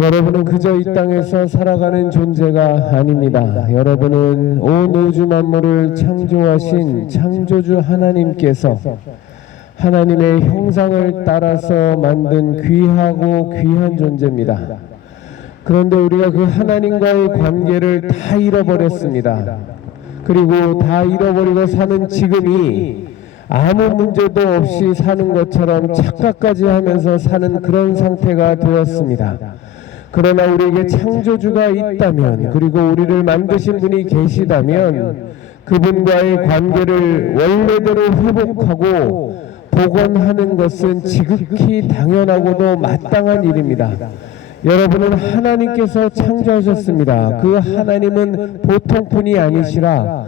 여러분은 그저 이 땅에서 살아가는 존재가 아닙니다. 여러분은 온 우주 만물을 창조하신 창조주 하나님께서 하나님의 형상을 따라서 만든 귀하고 귀한 존재입니다. 그런데 우리가 그 하나님과의 관계를 다 잃어버렸습니다. 그리고 다 잃어버리고 사는 지금이 아무 문제도 없이 사는 것처럼 착각까지 하면서 사는 그런 상태가 되었습니다. 그러나 우리에게 창조주가 있다면, 그리고 우리를 만드신 분이 계시다면 그분과의 관계를 원래대로 회복하고 복원하는 것은 지극히 당연하고도 마땅한 일입니다. 여러분은 하나님께서 창조하셨습니다. 그 하나님은 보통 분이 아니시라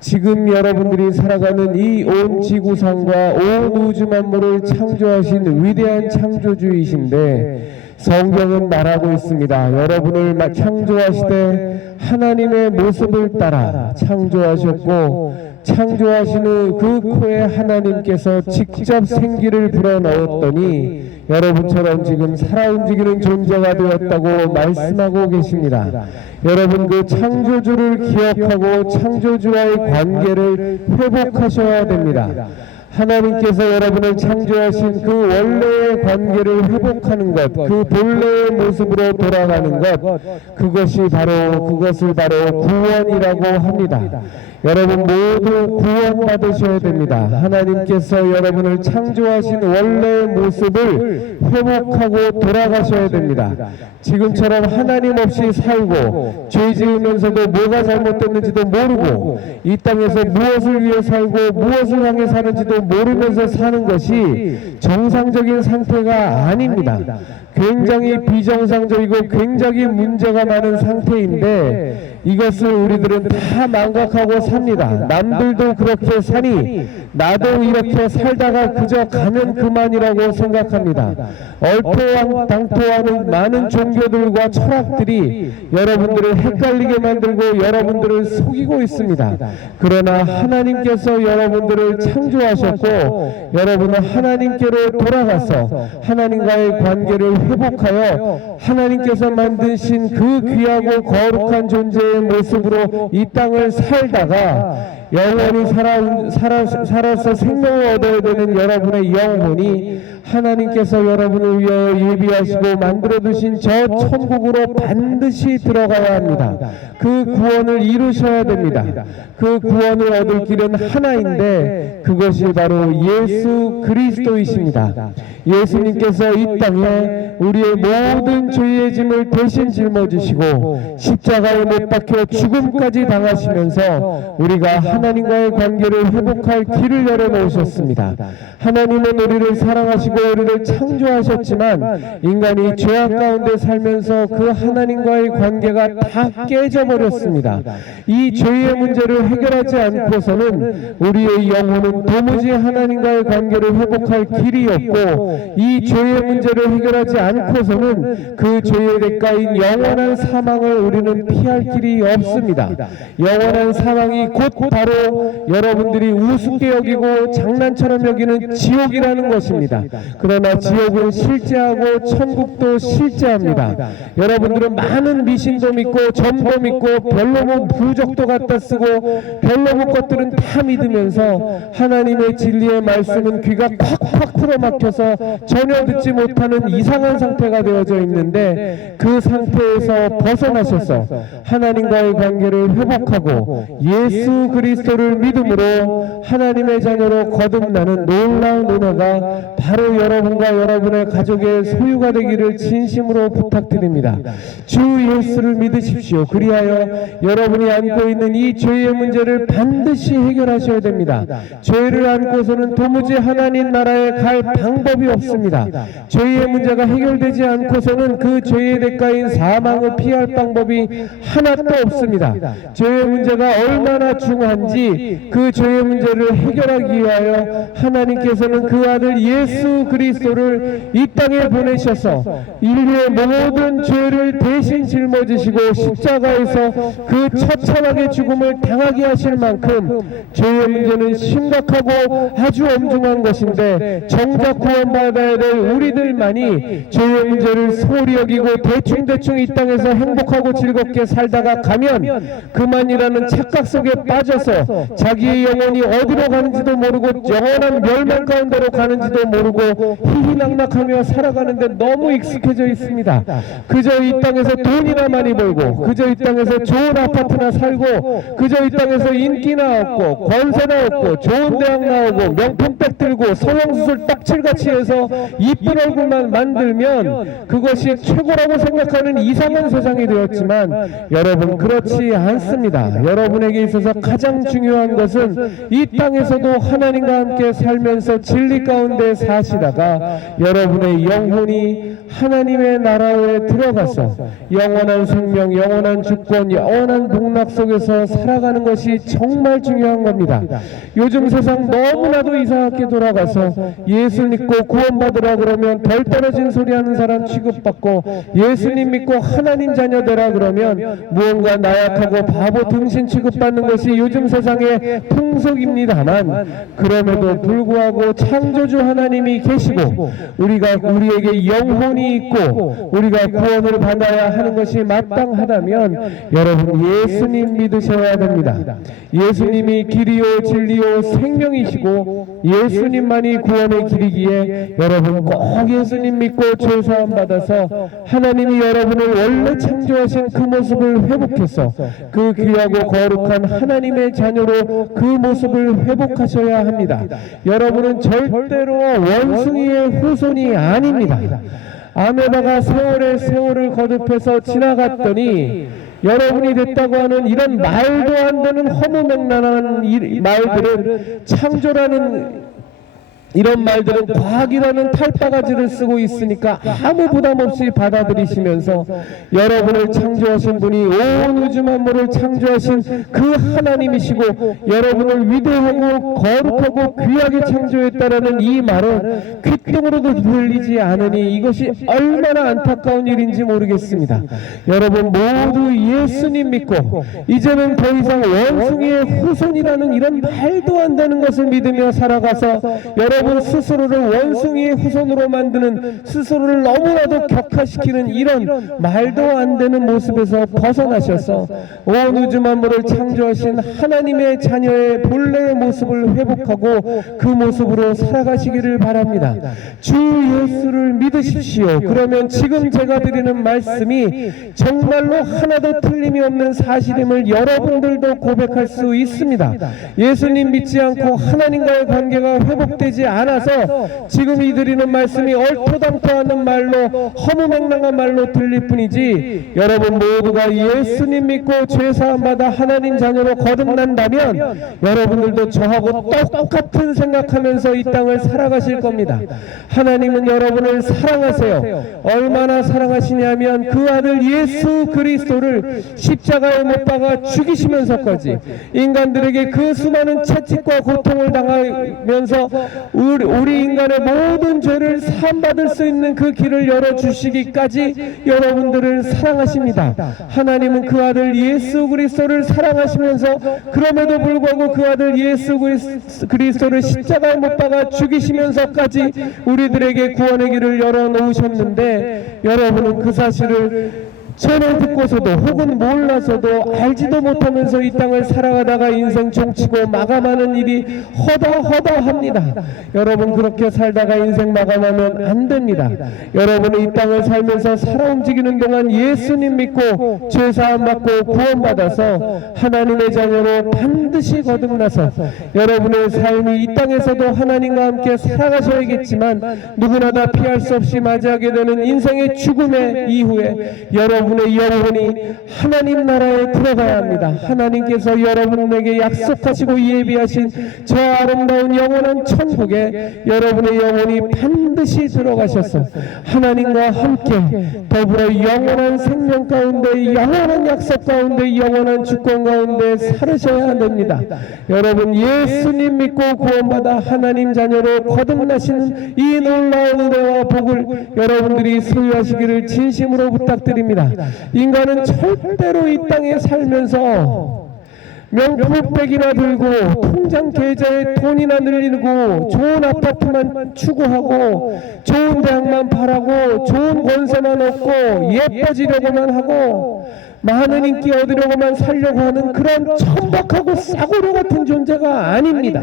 지금 여러분들이 살아가는 이 온 지구상과 온 우주 만물을 창조하신 위대한 창조주이신데, 성경은 말하고 있습니다. 여러분을 창조하시되 하나님의 모습을 따라 창조하셨고, 창조하신 후 그 코에 하나님께서 직접 생기를 불어넣었더니 여러분처럼 지금 살아 움직이는 존재가 되었다고 말씀하고 계십니다. 여러분, 그 창조주를 기억하고 창조주와의 관계를 회복하셔야 됩니다. 하나님께서 여러분을 창조하신 그 원래의 관계를 회복하는 것, 그 본래의 모습으로 돌아가는 것, 그것을 바로 구원이라고 합니다. 여러분 모두 구원받으셔야 됩니다. 하나님께서 여러분을 창조하신 원래의 모습을 회복하고 돌아가셔야 됩니다. 지금처럼 하나님 없이 살고 죄 지으면서도 뭐가 잘못됐는지도 모르고 이 땅에서 무엇을 위해 살고 무엇을 향해 사는지도 모르면서 사는 것이 정상적인 상태가 아닙니다. 굉장히 비정상적이고 굉장히 문제가 많은 상태인데, 이것을 우리들은 다 망각하고 삽니다. 남들도 그렇게 사니 나도 이렇게 살다가 그저 가면 그만이라고 생각합니다. 얼토당토하는 많은 종교들과 철학들이 여러분들을 헷갈리게 만들고 여러분들을 속이고 있습니다. 그러나 하나님께서 여러분들을 창조하셨고, 여러분은 하나님께로 돌아가서 하나님과의 관계를 회복하여 하나님께서 만드신 그 귀하고 거룩한 존재의 모습으로 이 땅을 살다가 영원히 살아서 생명을 얻어야 되는 여러분의 영혼이 하나님께서 여러분을 위하여 예비하시고 만들어두신 저 천국으로 반드시 들어가야 합니다. 그 구원을 이루셔야 됩니다. 그 구원을 얻을 길은 하나인데 그것이 바로 예수 그리스도이십니다. 예수님께서 이 땅에 우리의 모든 죄의 짐을 대신 짊어지시고 십자가에 못 박혀 죽음까지 당하시면서 우리가 하나님과의 관계를 회복할 길을 열어놓으셨습니다. 하나님은 우리를 사랑하시고 우리를 창조하셨지만 인간이 죄악 가운데 살면서 그 하나님과의 관계가 다 깨져버렸습니다. 이 죄의 문제를 해결하지 않고서는 우리의 영혼은 도무지 하나님과의 관계를 회복할 길이 없고, 이 죄의 문제를 해결하지 않고서는 그 죄의 대가인 영원한 사망을 우리는 피할 길이 없습니다. 영원한 사망이 곧 바로 여러분들이 우습게 여기고 장난처럼 여기는 지옥이라는 것입니다. 그러나 지옥은 실제하고 천국도 실제합니다. 여러분들은 많은 미신도 믿고 점도 믿고 별로 못 부적도 갖다 쓰고 별로 못 것들은 다 믿으면서 하나님의 진리의 말씀은 귀가 팍팍 틀어막혀서 전혀 듣지 못하는 이상한 상태가 되어져 있는데, 그 상태에서 벗어나셔서 하나님과의 관계를 회복하고 예수 그리스도를 믿음으로 하나님의 자녀로 거듭나는 놀라운 은혜가 바로 여러분과 여러분의 가족의 소유가 되기를 진심으로 부탁드립니다. 주 예수를 믿으십시오. 그리하여 여러분이 안고 있는 이 죄의 문제를 반드시 해결하셔야 됩니다. 죄를 안고서는 도무지 하나님 나라에 갈 방법이 없습니다. 죄의 문제가 해결되지 않고서는 그 죄의 대가인 사망을 피할 방법이 하나도 없습니다. 죄의 문제가 얼마나 중요한지 부족한지 그 죄의 문제를 해결하기 위하여 하나님께서는 그 아들 예수 그리스도를 이 땅에 보내셔서 인류의 모든 죄를 대신 짊어지시고 십자가에서 그 처참하게 죽음을 당하게 하실 만큼 죄의 문제는 심각하고 아주 엄중한 것인데, 정작 구원받아야 될 우리들만이 죄의 문제를 소홀히 여기고 대충대충 이 땅에서 행복하고 즐겁게 살다가 가면 그만이라는 착각 속에 빠져서 자기의 영혼이 어디로 가는지도 모르고 영원한 멸망 가운데로 가는지도 모르고 희희낙낙하며 살아가는데 너무 익숙해져 있습니다. 그저 이 땅에서 돈이나 많이 벌고, 그저 이 땅에서 좋은 아파트나 살고, 그저 이 땅에서 인기나 얻고 권세나 얻고 좋은 대학 나오고 명품백 들고 성형수술 딱칠같이 해서 이쁜 얼굴만 만들면 그것이 최고라고 생각하는 이상한 세상이 되었지만, 여러분 그렇지 않습니다. 여러분에게 있어서 가장 중요한 것은 이 땅에서도 하나님과 함께 살면서 진리 가운데 사시다가 여러분의 영혼이 하나님의 나라에 들어가서 영원한 생명, 영원한 주권, 영원한 복락 속에서 살아가는 것이 정말 중요한 겁니다. 요즘 세상 너무나도 이상하게 돌아가서 예수 믿고 구원받으라 그러면 덜 떨어진 소리 하는 사람 취급받고, 예수님 믿고 하나님 자녀 되라 그러면 무언가 나약하고 바보 등신 취급받는 것이 요즘 세상의 풍속입니다만, 그럼에도 불구하고 창조주 하나님이 계시고 우리에게 영혼이 있고 우리가 구원을 받아야 하는 것이 마땅하다면 여러분 예수님 믿으셔야 됩니다. 예수님이 길이요 진리요 생명이시고 예수님만이 구원의 길이기에 여러분 꼭 예수님 믿고 죄사함 받아서 하나님이 여러분을 원래 창조하신 그 모습을 회복해서 그 귀하고 거룩한 하나님의 자녀로 그 모습을 회복하셔야 합니다. 여러분은 절대로 원숭이의 후손이 아닙니다. 암에다가 세월을 거듭해서 지나갔더니 여러분이 됐다고 하는 이런 말도 안 되는 허무맹랑한 말들은, 창조라는 이런 말들은 과학이라는 탈바가지를 쓰고 있으니까 아무 부담 없이 받아들이시면서 여러분을 창조하신 분이 온 우주 만물을 창조하신 그 하나님이시고 여러분을 위대하고 거룩하고 귀하게 창조했다라는 이 말은 귓등으로도 들리지 않으니 이것이 얼마나 안타까운 일인지 모르겠습니다. 여러분 모두 예수님 믿고 이제는 더 이상 원숭이의 후손이라는 이런 말도 안 되는 것을 믿으며 살아가서 여러분 스스로를 원숭이의 후손으로 만드는, 스스로를 너무나도 격화시키는 이런 말도 안 되는 모습에서 벗어나셔서 온 우주 만물을 창조하신 하나님의 자녀의 본래의 모습을 회복하고 그 모습으로 살아가시기를 바랍니다. 주 예수를 믿으십시오. 그러면 지금 제가 드리는 말씀이 정말로 하나도 틀림이 없는 사실임을 여러분들도 고백할 수 있습니다. 예수님 믿지 않고 하나님과의 관계가 회복되지 않아서 지금 이 드리는 말씀이 얼토당토 않은 말로 허무맹랑한 말로 들릴 뿐이지, 여러분 모두가 예수님 믿고 죄사함 받아 하나님 자녀로 거듭난다면 여러분들도 저하고 똑같은 생각하면서 이 땅을 살아가실 겁니다. 하나님은 여러분을 사랑하세요. 얼마나 사랑하시냐면 그 아들 예수 그리스도를 십자가에 못 박아 죽이시면서까지 인간들에게 그 수많은 채찍과 고통을 당하면서 우리 인간의 모든 죄를 사함받을 수 있는 그 길을 열어주시기까지 여러분들을 사랑하십니다. 하나님은 그 아들 예수 그리스도를 사랑하시면서 그럼에도 불구하고 그 아들 예수 그리스도를 십자가에 못 박아 죽이시면서까지 우리들에게 구원의 길을 열어놓으셨는데, 여러분은 그 사실을 전에 듣고서도 혹은 몰라서도 알지도 못하면서 이 땅을 살아가다가 인생 종치고 마감하는 일이 허다합니다. 여러분 그렇게 살다가 인생 마감하면 안 됩니다. 여러분은 이 땅을 살면서 살아 움직이는 동안 예수님 믿고 죄사함 받고 구원받아서 하나님의 자녀로 반드시 거듭나서 여러분의 삶이 이 땅에서도 하나님과 함께 살아가셔야겠지만 누구나 다 피할 수 없이 맞이하게 되는 인생의 죽음의 이후에 여러분 여러분의 영혼이 하나님 나라에 들어가야 합니다. 하나님께서 여러분에게 약속하시고 예비하신 저 아름다운 영원한 천국에 여러분의 영혼이 반드시 들어가셔서 하나님과 함께 더불어 영원한 생명 가운데, 영원한 약속 가운데, 영원한 주권 가운데 살으셔야 됩니다. 여러분, 예수님 믿고 구원받아 하나님 자녀로 거듭나시는 이 놀라운 은혜와 복을 여러분들이 소유하시기를 진심으로 부탁드립니다. 인간은 절대로 이 땅에 살면서 명품백이나 들고 통장 계좌에 돈이나 늘리고 좋은 아파트만 추구하고 좋은 대학만 바라고 좋은 권세만 얻고 예뻐지려고만 하고 많은 인기 얻으려고만 살려고 하는 그런 천박하고 싸구려 같은 존재가 아닙니다.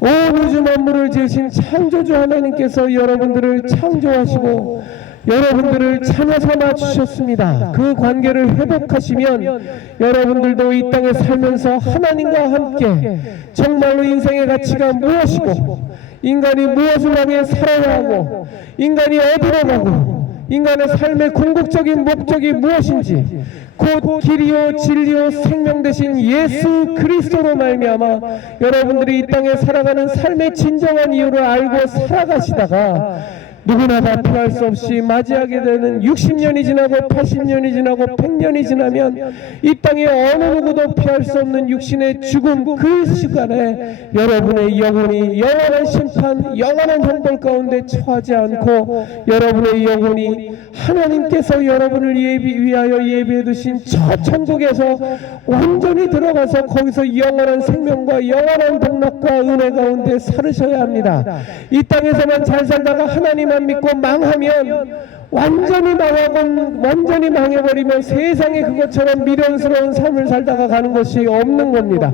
온 우주 만물을 지으신 창조주 하나님께서 여러분들을 창조하시고 여러분들을 자녀 삼아 주셨습니다. 그 관계를 회복하시면 여러분들도 이 땅에 살면서 하나님과 함께 정말로 인생의 가치가 무엇이고 인간이 무엇을 향해 살아야 하고 인간이 어디로 가고 인간의 삶의 궁극적인 목적이 무엇인지 곧 길이요 진리요 생명 되신 예수 그리스도로 말미암아 여러분들이 이 땅에 살아가는 삶의 진정한 이유를 알고 살아가시다가 누구나 다 피할 수 없이 맞이하게 되는 60년이 지나고 80년이 지나고 100년이 지나면 이 땅에 어느 누구도 피할 수 없는 육신의 죽음, 그 시간에 여러분의 영혼이 영원한 심판, 영원한 형벌 가운데 처하지 않고 여러분의 영혼이 하나님께서 여러분을 위하여 예비해 두신 저 천국에서 완전히 들어가서 거기서 영원한 생명과 영원한 복락과 은혜 가운데 살으셔야 합니다. 이 땅에서만 잘 살다가 하나님 안 믿고 망하면 완전히 망하고 완전히 망해버리면 세상에 그것처럼 미련스러운 삶을 살다가 가는 것이 없는 겁니다.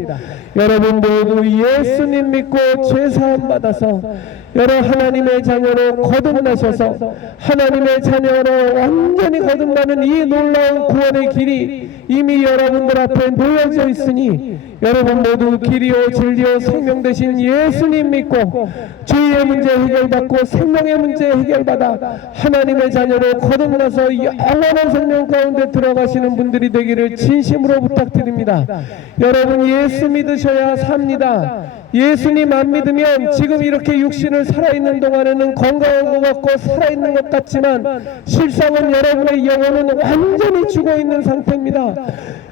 여러분 모두 예수님 믿고 죄사함 받아서 여러 하나님의 자녀로 거듭나셔서 하나님의 자녀로 완전히 거듭나는 이 놀라운 구원의 길이 이미 여러분들 앞에 놓여져 있으니 여러분 모두 길이요 진리요 생명 되신 예수님 믿고 죄의 문제 해결받고 생명의 문제 해결받아 하나님의 자녀로 거듭나서 영원한 생명 가운데 들어가시는 분들이 되기를 진심으로 부탁드립니다. 여러분 예수 믿으셔야 삽니다. 예수님 안 믿으면 지금 이렇게 육신을 살아있는 동안에는 건강한 것 같고 살아있는 것 같지만 실상은 여러분의 영혼은 완전히 죽어있는 상태입니다.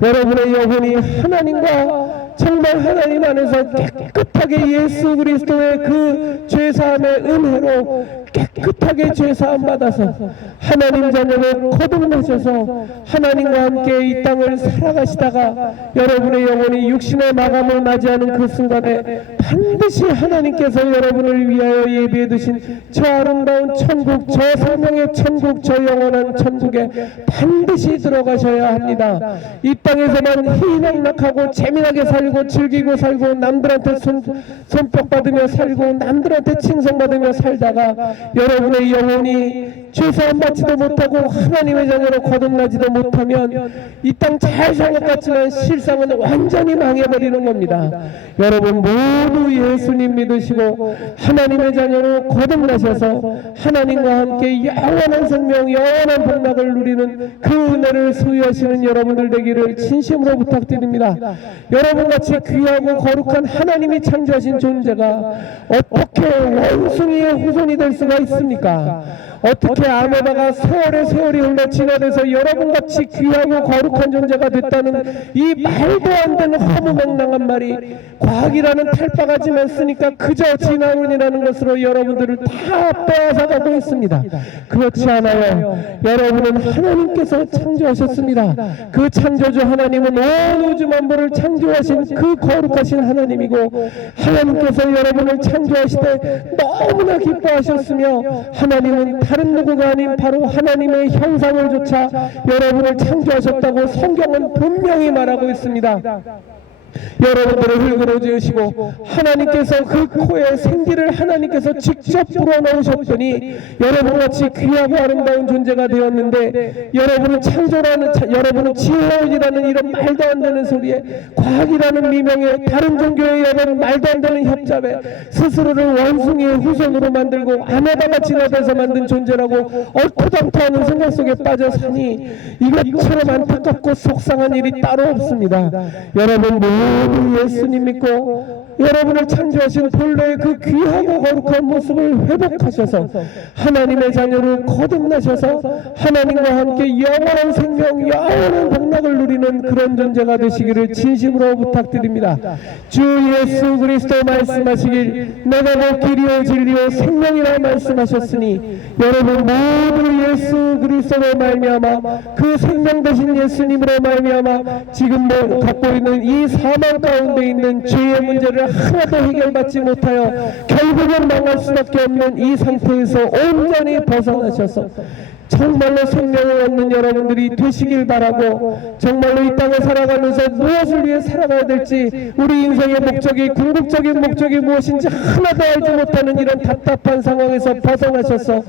여러분의 영혼이 하나님과 정말 하나님 안에서 깨끗하게 예수 그리스도의 그 죄사함의 은혜로 깨끗하게 죄사함 받아서 하나님 자녀로 거듭나셔서 하나님과 함께 이 땅을 살아가시다가 여러분의 영혼이 육신의 마감을 맞이하는 그 순간에 반드시 하나님께서 여러분을 위하여 예비해 두신 저 아름다운 천국, 저 생명의 천국, 저 영원한 천국에 반드시 들어가셔야 합니다. 이 땅에서만 희낙낙하고 재미나게 살고 즐기고 살고 남들한테 손뼉 받으며 살고 남들한테 칭송받으며 살다가 여러분의 영혼이 죄사함 받지도 못하고 하나님의 자녀로 거듭나지도 못하면 이 땅 잘 산 것 같지만 실상은 완전히 망해버리는 겁니다. 여러분 모두 예수님 믿으시고 하나님의 자녀로 거듭나셔서 하나님과 함께 영원한 생명, 영원한 복락을 누리는 그 은혜를 소유하시는 여러분들 되기를 진심으로 부탁드립니다. 여러분같이 귀하고 거룩한 하나님이 창조하신 존재가 어떻게 원숭이의 후손이 될 수가 있습니까? 어떻게 아메바가 세월이 흘러 진화돼서 여러분같이 귀하고 거룩한 존재가 됐다는 이 말도 안 되는 허무맹랑한 말이 과학이라는 탈바가지만 쓰니까 그저 진화론이라는 것으로 여러분들을 다 빼앗아가고 있습니다. 그렇지 않아요. 여러분은 하나님께서 창조하셨습니다. 그 창조주 하나님은 온 우주 만물을 창조하신 그 거룩하신 하나님이고 하나님께서 여러분을 창조하시되 너무나 기뻐하셨으며 하나님은 다른 누구가 아닌 바로 하나님의 형상을 조차 여러분을 창조하셨다고 성경은 분명히 말하고 있습니다. 여러분들을 흙으로 지으시고 하나님께서 그 코에 생기를 하나님께서 직접 불어넣으셨더니 여러분같이 귀하고 아름다운 존재가 되었는데, 여러분은 창조라는 여러분은 지혜원이라는 이런 말도 안 되는 소리에, 과학이라는 미명에, 다른 종교의 여러분 말도 안 되는 협잡에 스스로를 원숭이의 후손으로 만들고 아내다가 진화돼서 만든 존재라고 얼토당토하는 생각 속에 빠져 사니 이것처럼 안타깝고 속상한 일이 따로 없습니다. 여러분 모두 예수님 믿고 여러분을 창조하신 본래의 그 귀하고 거룩한 모습을 회복하셔서 하나님의 자녀로 거듭나셔서 하나님과 함께 영원한 생명, 영원한 복락을 누리는 그런 존재가 되시기를 진심으로 부탁드립니다. 주 예수 그리스도 말씀하시길 내가 곧 길이요 진리요 생명이라 말씀하셨으니 여러분 모두 예수 그리스도로 말미암아 그 생명 되신 예수님으로 말미암아 지금 갖고 있는 이 사망 가운데 있는 죄의 문제를 하나도 해결받지 못하여 결국은 망할 수밖에 없는 이 상태에서 온전히 벗어나셔서 정말로 생명을 얻는 여러분들이 되시길 바라고, 정말로 이 땅에 살아가면서 무엇을 위해 살아가야 될지, 우리 인생의 목적이, 궁극적인 목적이 무엇인지 하나도 알지 못하는 이런 답답한 상황에서 벗어나셔서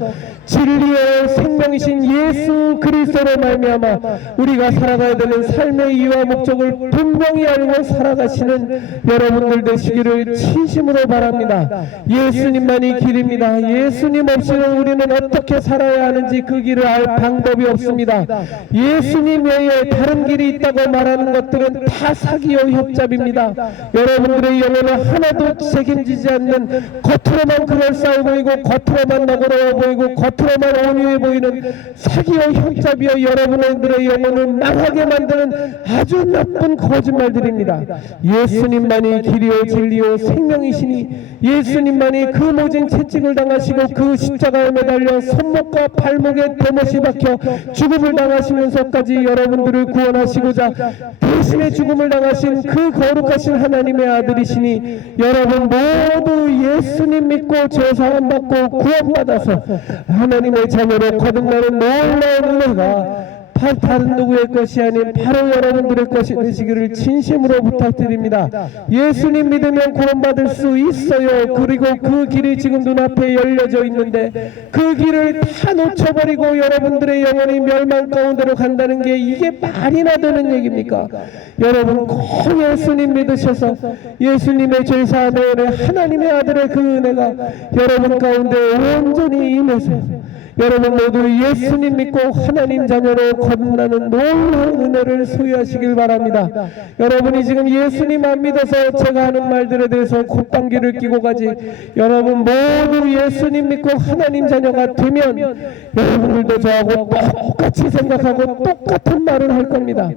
진리의 생명이신 예수 그리스도로 말미암아 우리가 살아가야 되는 삶의 이유와 목적을 분명히 알고 살아가시는 여러분들 되시기를 진심으로 바랍니다. 예수님만이 길입니다. 예수님 없이는 우리는 어떻게 살아야 하는지 그 길을 알 방법이 없습니다. 예수님 외에 다른 길이 있다고 말하는 것들은 다 사기요 협잡입니다. 여러분들의 영혼을 하나도 책임지지 않는, 겉으로만 그럴싸해 보이고 겉으로만 너그러워 보이고 겉으로만 온유해 보이는 사기요 협잡이요 여러분들의 영혼을 망하게 만드는 아주 나쁜 거짓말들입니다. 예수님만이 길이요 진리요 생명이시니 예수님만이 그 모진 채찍을 당하시고 그 십자가에 매달려 손목과 발목에 대못이 박혀 죽음을 당하시면서까지 여러분들을 구원하시고자 대신에 죽음을 당하신 그 거룩하신 하나님의 아들이시니 여러분 모두 예수님 믿고 죄사함 받고 구원받아서 하나님의 자녀로 거듭나는 놀라운 은혜가 다른 누구의 것이 아닌 바로 여러분들의 것이 되시기를 진심으로 부탁드립니다. 예수님 믿으면 구원받을 수 있어요. 그리고 그 길이 지금 눈앞에 열려져 있는데 그 길을 다 놓쳐버리고 여러분들의 영혼이 멸망 가운데로 간다는 게 이게 말이나 되는 얘기입니까? 여러분 꼭 예수님 믿으셔서 예수님의 죄사함의 은혜, 하나님의 아들의 그 은혜가 여러분 가운데 온전히 임해서 여러분 모두 예수님 믿고 하나님 자녀로 거듭나는 놀라운 은혜를 소유하시길 바랍니다. 여러분이 지금 예수님 안 믿어서 제가 하는 말들에 대해서 콧방귀를 끼고 가지, 여러분 모두 예수님 믿고 하나님 자녀가 되면 여러분들도 저하고 똑같이 생각하고 똑같은 말을 할 겁니다.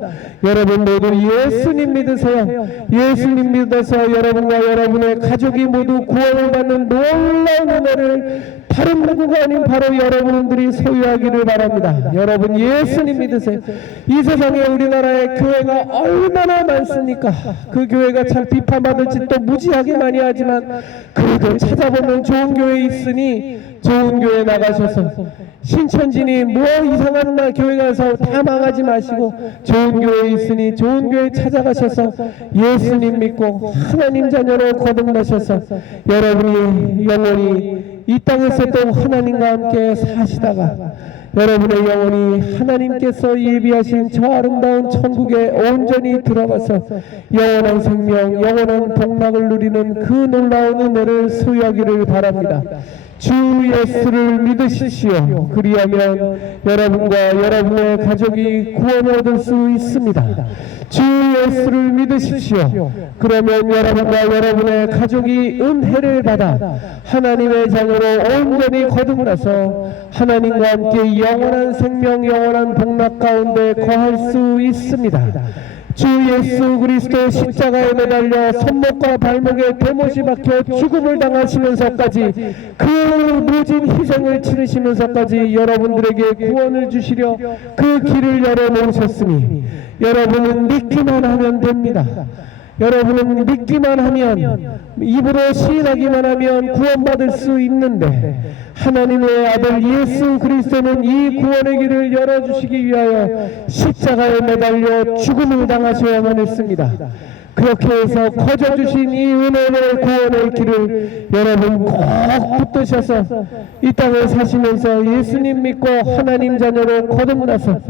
여러분 모두 예수님 믿으세요. 예수님 믿어서 여러분과 여러분의 가족이 모두 구원을 받는 놀라운 은혜를 다른 누구가 아닌 바로 여러분들이 소유하기를 바랍니다. 여러분 예수님 믿으세요. 이 세상에 우리나라의 교회가 얼마나 많습니까? 그 교회가 참 비판받을지 또 무지하게 많이 하지만 그래도 찾아보면 좋은 교회 있으니 좋은 교회 나가셔서 신천지니 뭐 이상한 날 교회 가서 다 망하지 마시고 좋은 교회 있으니 좋은 교회 찾아가셔서 예수님 믿고 하나님 자녀로 거듭나셔서 여러분이 영원히 이 땅에서 또 하나님과 함께 사시다가 여러분의 영혼이 하나님께서 예비하신 저 아름다운 천국에 온전히 들어가서 영원한 생명, 영원한 복락을 누리는 그 놀라운 은혜를 소유하기를 바랍니다. 주 예수를 믿으십시오. 그리하면 여러분과 여러분의 가족이 구원을 얻을 수 있습니다. 주 예수를 믿으십시오. 그러면 여러분과 여러분의 가족이 은혜를 받아 하나님의 자녀로 온전히 거듭나서 하나님과 함께 영원한 생명, 영원한 복락 가운데 거할 수 있습니다. 주 예수 그리스도 십자가에 매달려 손목과 발목에 대못이 박혀 죽음을 당하시면서까지 그 무진 희생을 치르시면서까지 여러분들에게 구원을 주시려 그 길을 열어놓으셨으니 여러분은 믿기만 하면 됩니다. 여러분은 믿기만 하면, 입으로 시인하기만 하면 구원받을 수 있는데 하나님의 아들 예수 그리스도는 이 구원의 길을 열어주시기 위하여 십자가에 매달려 죽음을 당하셔야만 했습니다. 그렇게 해서 거저 주신 이 은혜의 구원의 길을 여러분 꼭 붙드셔서 이 땅을 사시면서 예수님 믿고 하나님 자녀로 거듭나서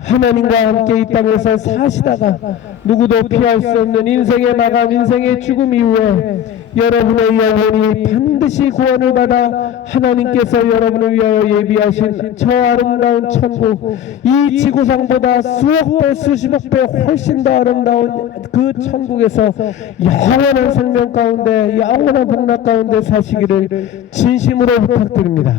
하나님과 함께 이 땅에서 사시다가 누구도 피할 수 없는 인생의 마감, 인생의 죽음 이후에 여러분의 영혼이 반드시 구원을 받아 하나님께서 여러분을 위하여 예비하신 저 아름다운 천국, 이 지구상보다 수억 배, 수십억 배 훨씬 더 아름다운 그 천국에서 영원한 생명 가운데, 영원한 복락 가운데 사시기를 진심으로 부탁드립니다.